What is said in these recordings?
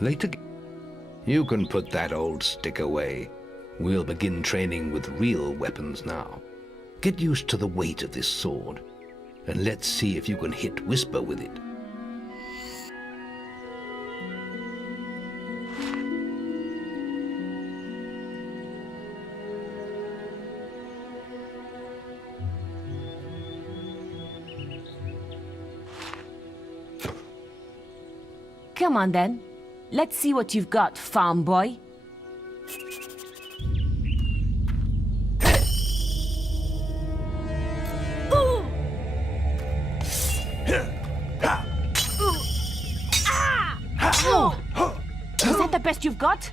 Later, you can put that old stick away. We'll begin training with real weapons now. Get used to the weight of this sword, and let's see if you can hit Whisper with it. Come on then. Let's see what you've got, farm boy. Is that the best you've got?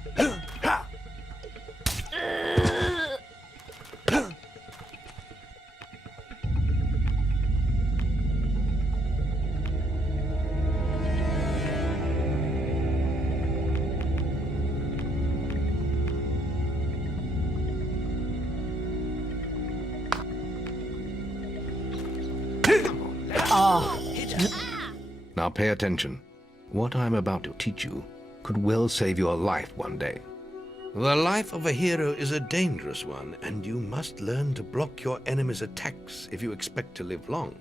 Now pay attention. What I'm about to teach you could well save your life one day. The life of a hero is a dangerous one, and you must learn to block your enemy's attacks if you expect to live long.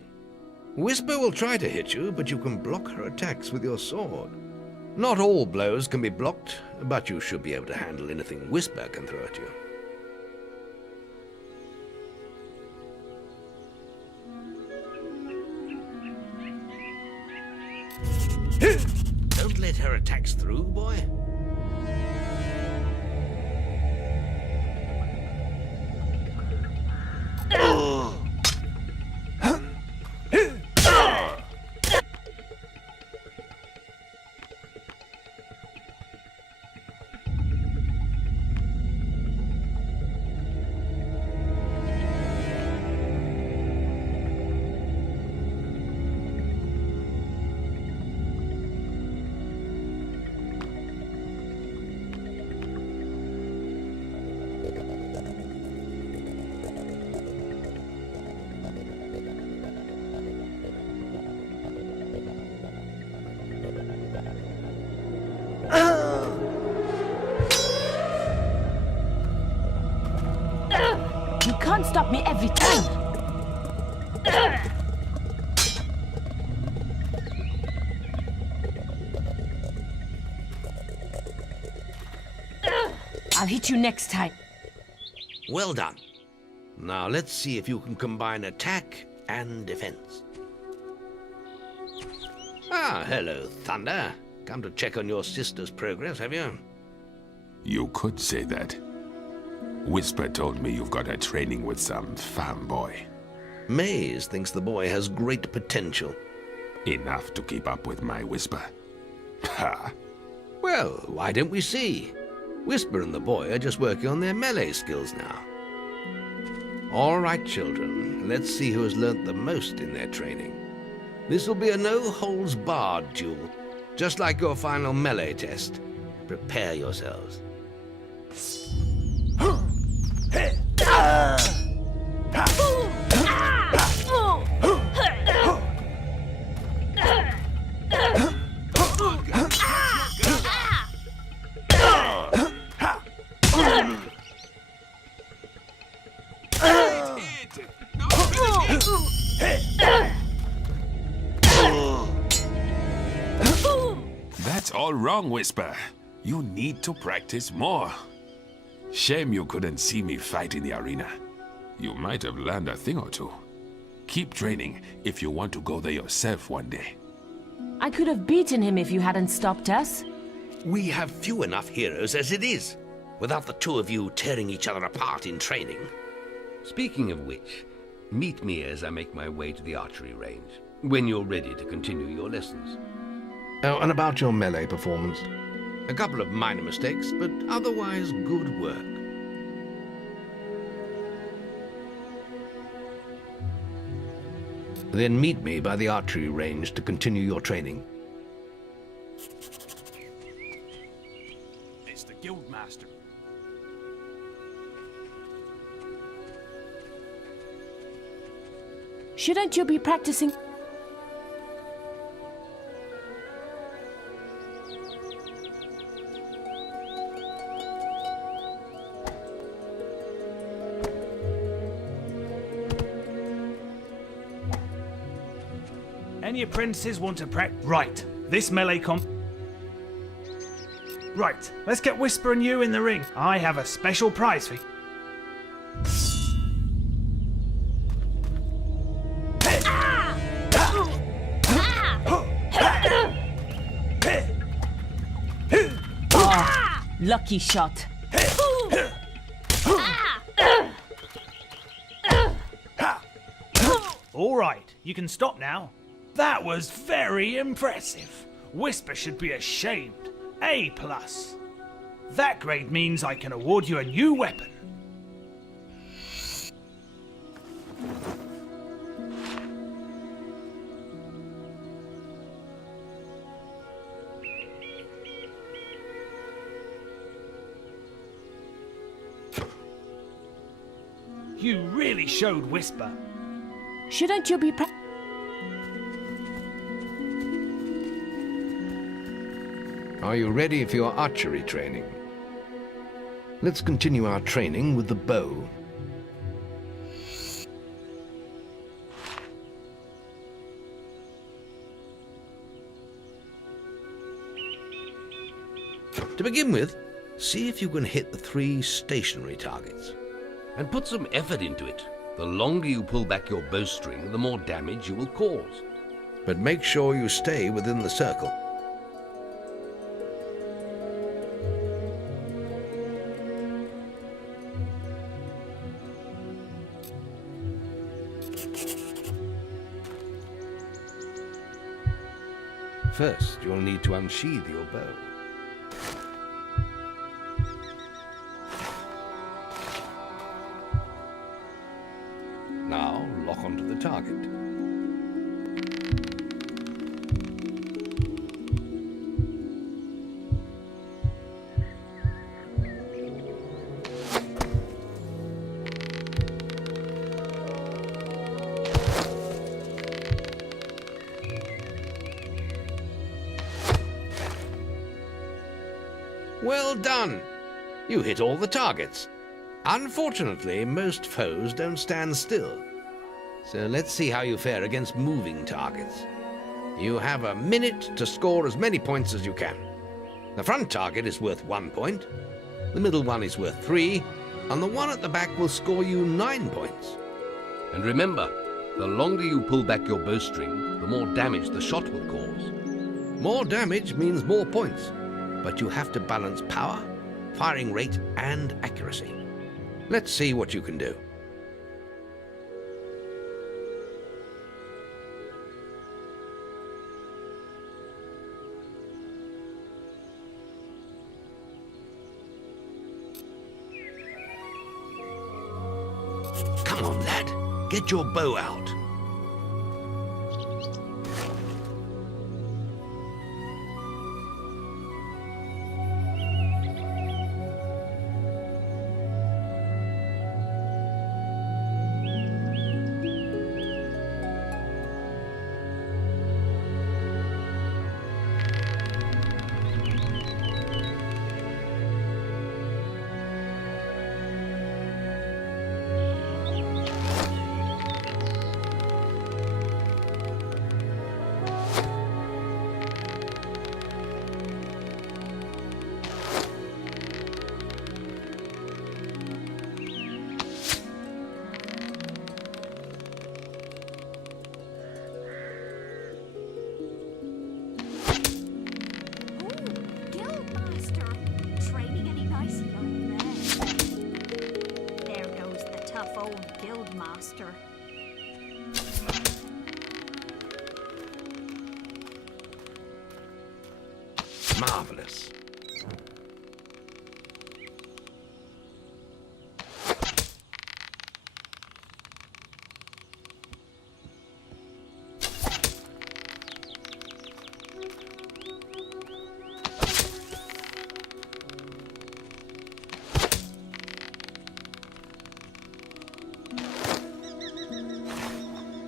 Whisper will try to hit you, but you can block her attacks with your sword. Not all blows can be blocked, but you should be able to handle anything Whisper can throw at you. Don't let her attacks through, boy. You can't stop me every time. I'll hit you next time. Well done. Now let's see if you can combine attack and defense. Ah, hello, Thunder. Come to check on your sister's progress, have you? You could say that. Whisper told me you've got her training with some farm boy. Maze thinks the boy has great potential. Enough to keep up with my Whisper. Ha! Well, why don't we see? Whisper and the boy are just working on their melee skills now. All right, children, let's see who has learnt the most in their training. This will be a no-holds-barred duel, just like your final melee test. Prepare yourselves. That's all wrong, Whisper. You need to practice more. Shame you couldn't see me fight in the arena. You might have learned a thing or two. Keep training if you want to go there yourself one day. I could have beaten him if you hadn't stopped us. We have few enough heroes as it is, without the two of you tearing each other apart in training. Speaking of which, meet me as I make my way to the archery range, when you're ready to continue your lessons. Oh, and about your melee performance? A couple of minor mistakes, but otherwise good work. Then meet me by the archery range to continue your training. It's the Guildmaster. Shouldn't you be practicing? Any apprentices want to practice? Right, this melee Right, let's get Whisper and you in the ring. I have a special prize for you. Lucky shot. All right, you can stop now. That was very impressive. Whisper should be ashamed. A+. That grade means I can award you a new weapon. You really showed Whisper. Shouldn't you be Are you ready for your archery training? Let's continue our training with the bow. To begin with, see if you can hit the 3 stationary targets. And put some effort into it. The longer you pull back your bowstring, the more damage you will cause. But make sure you stay within the circle. First, you'll need to unsheath your bow. Now, lock onto the target. Well done! You hit all the targets. Unfortunately, most foes don't stand still. So let's see how you fare against moving targets. You have a minute to score as many points as you can. The front target is worth 1 point, the middle one is worth 3, and the one at the back will score you 9 points. And remember, the longer you pull back your bowstring, the more damage the shot will cause. More damage means more points, but you have to balance power, firing rate, and accuracy. Let's see what you can do. Come on, lad. Get your bow out. Guildmaster. Marvelous.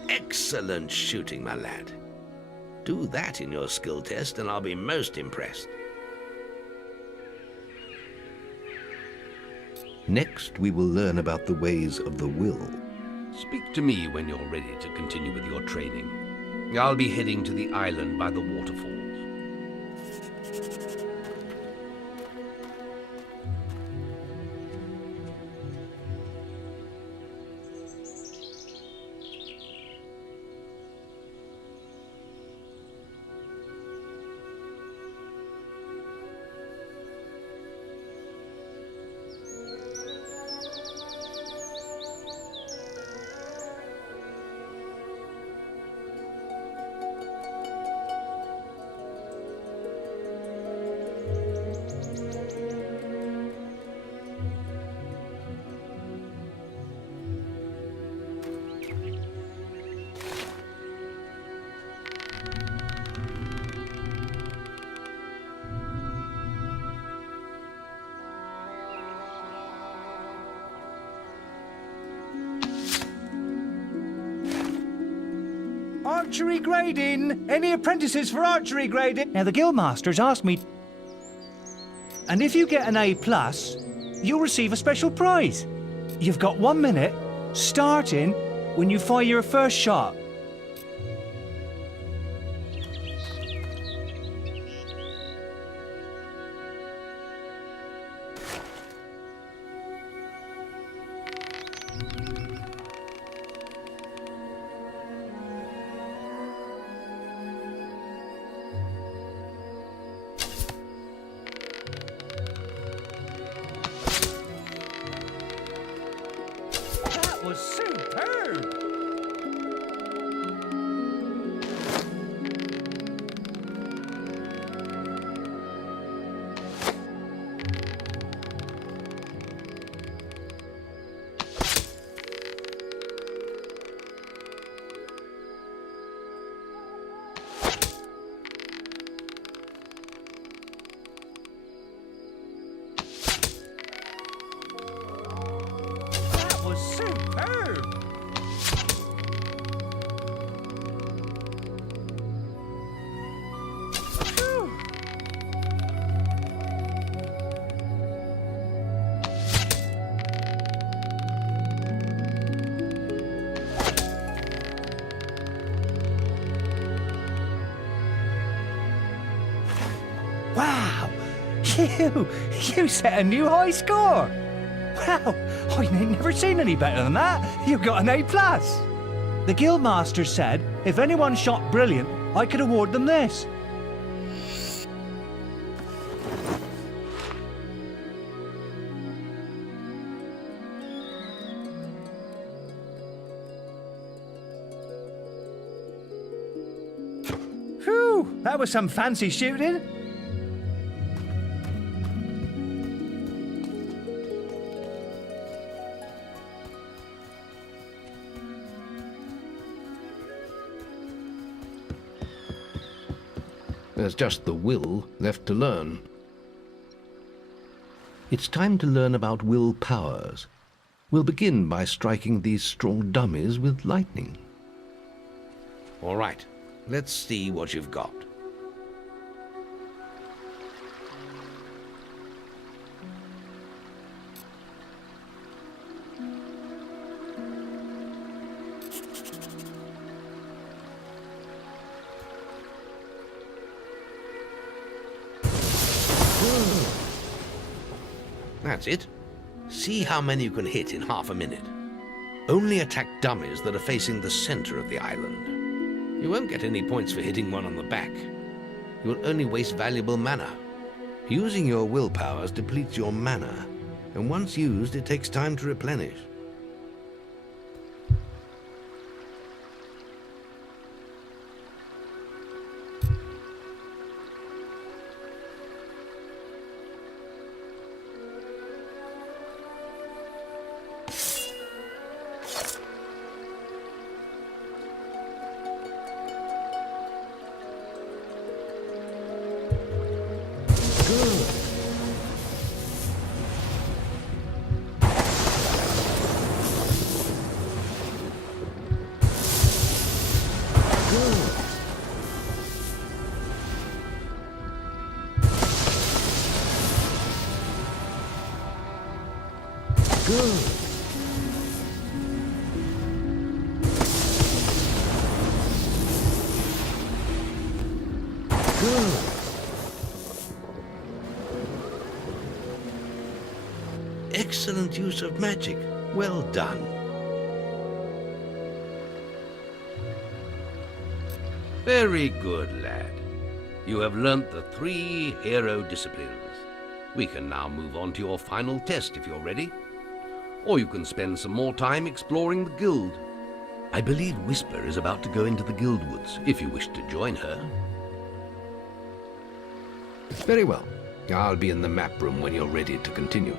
Excellent shooting, my lad. Do that in your skill test and I'll be most impressed. Next, we will learn about the ways of the will. Speak to me when you're ready to continue with your training. I'll be heading to the island by the waterfalls. Archery grading! Any apprentices for archery grading? Now, the guildmasters asked me... And if you get an A+, you'll receive a special prize. You've got 1 minute, starting when you fire your first shot. That was superb! That was superb! Phew. Wow! You set a new high score! Wow! I ain't never seen any better than that! You got an A+! The guildmaster said if anyone shot brilliant, I could award them this. Whew! That was some fancy shooting! There's just the will left to learn. It's time to learn about will powers. We'll begin by striking these strong dummies with lightning. All right, let's see what you've got. That's it. See how many you can hit in half a minute. Only attack dummies that are facing the center of the island. You won't get any points for hitting one on the back. You will only waste valuable mana. Using your will powers depletes your mana, and once used, it takes time to replenish. Good. Excellent use of magic. Well done. Very good, lad. You have learnt the 3 hero disciplines. We can now move on to your final test if you're ready. Or you can spend some more time exploring the guild. I believe Whisper is about to go into the guild woods, if you wish to join her. Very well. I'll be in the map room when you're ready to continue.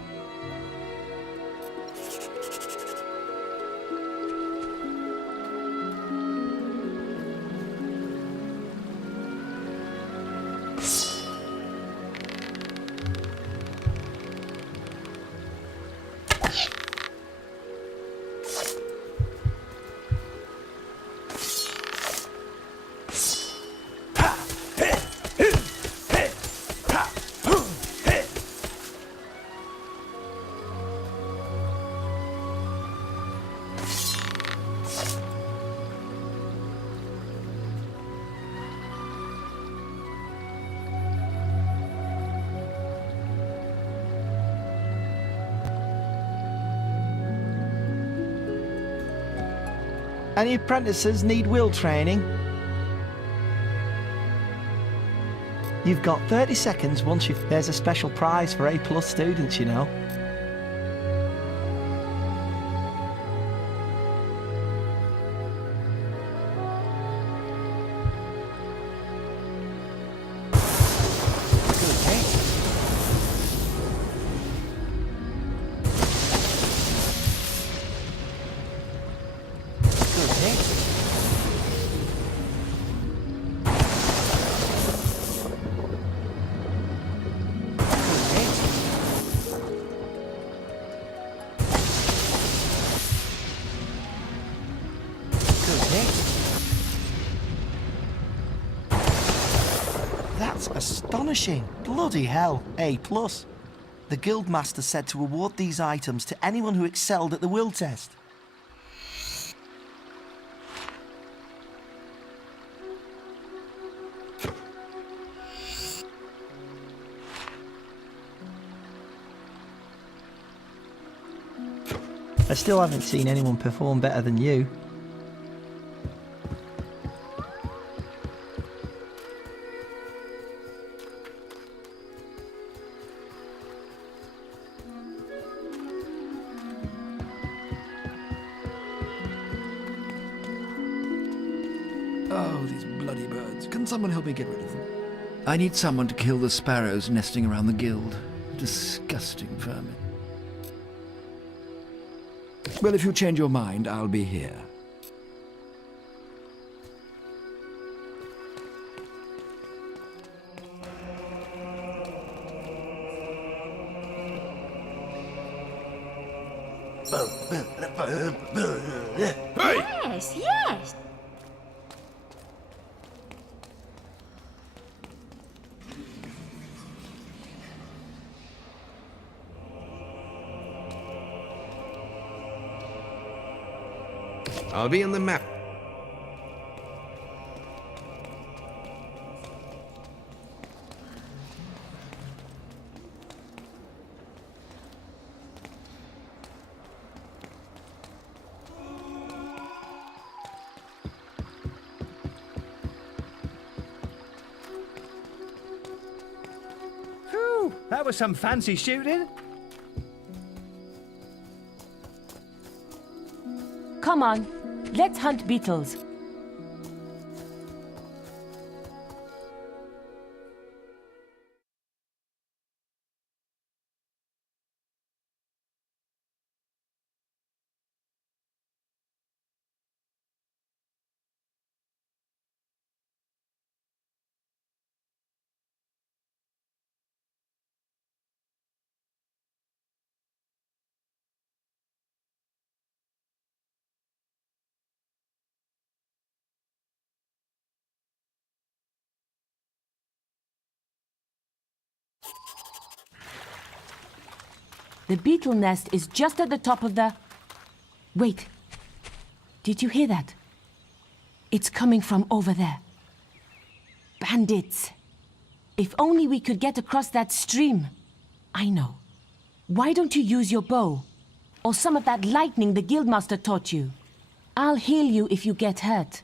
Any apprentices need will training? You've got 30 seconds once you've... There's a special prize for A+ students, you know. That's astonishing. Bloody hell. A+. The Guildmaster said to award these items to anyone who excelled at the will test. I still haven't seen anyone perform better than you. Oh, these bloody birds. Can someone help me get rid of them? I need someone to kill the sparrows nesting around the guild. Disgusting vermin. Well, if you change your mind, I'll be here. Yes, yes. I'll be in the map. Phew, that was some fancy shooting. Come on, let's hunt beetles. The beetle nest is just at the top of the... Wait. Did you hear that? It's coming from over there. Bandits. If only we could get across that stream. I know. Why don't you use your bow? Or some of that lightning the Guildmaster taught you? I'll heal you if you get hurt.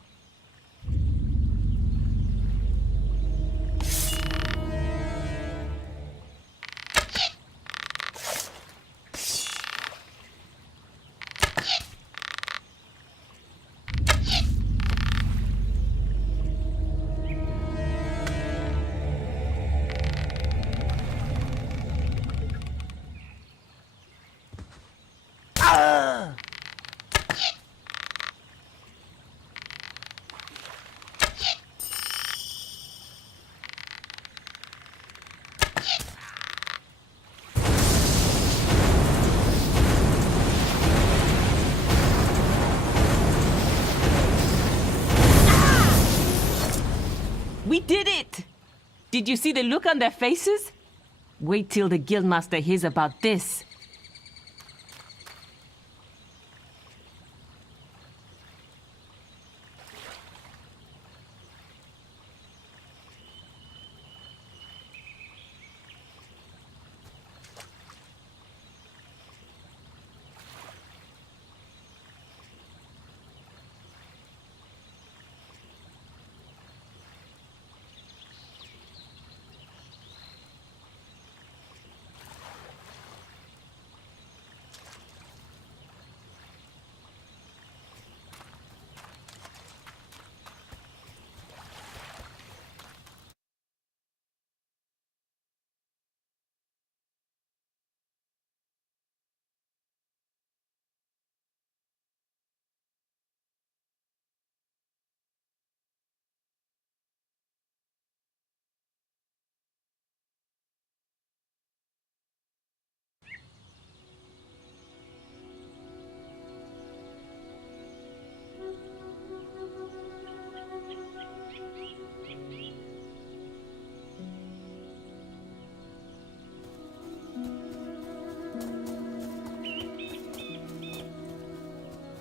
We did it! Did you see the look on their faces? Wait till the Guildmaster hears about this.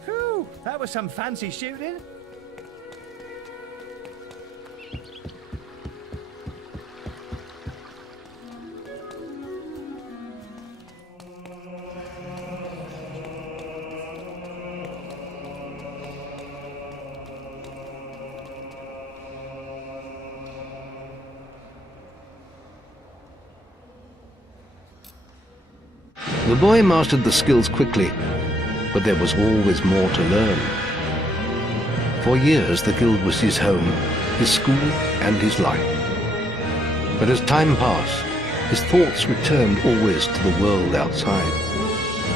Phew, that was some fancy shooting. The boy mastered the skills quickly, but there was always more to learn. For years the guild was his home, his school and his life. But as time passed, his thoughts returned always to the world outside,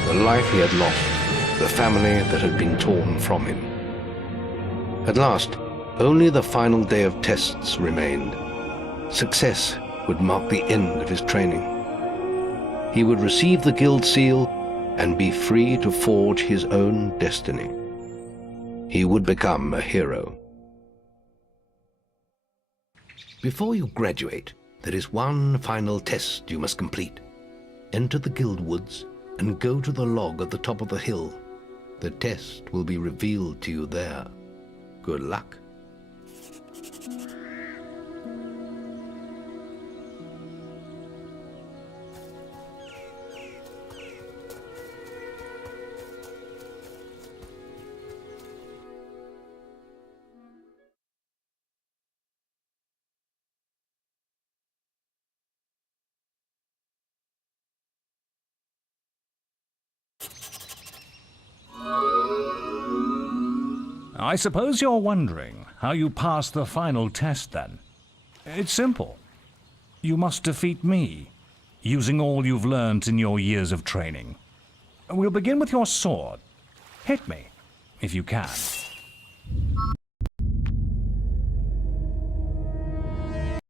the life he had lost, the family that had been torn from him. At last, only the final day of tests remained. Success would mark the end of his training. He would receive the guild seal and be free to forge his own destiny. He would become a hero. Before you graduate, there is one final test you must complete. Enter the guild woods and go to the log at the top of the hill. The test will be revealed to you there. Good luck. I suppose you're wondering how you pass the final test then. It's simple. You must defeat me, using all you've learned in your years of training. We'll begin with your sword. Hit me, if you can.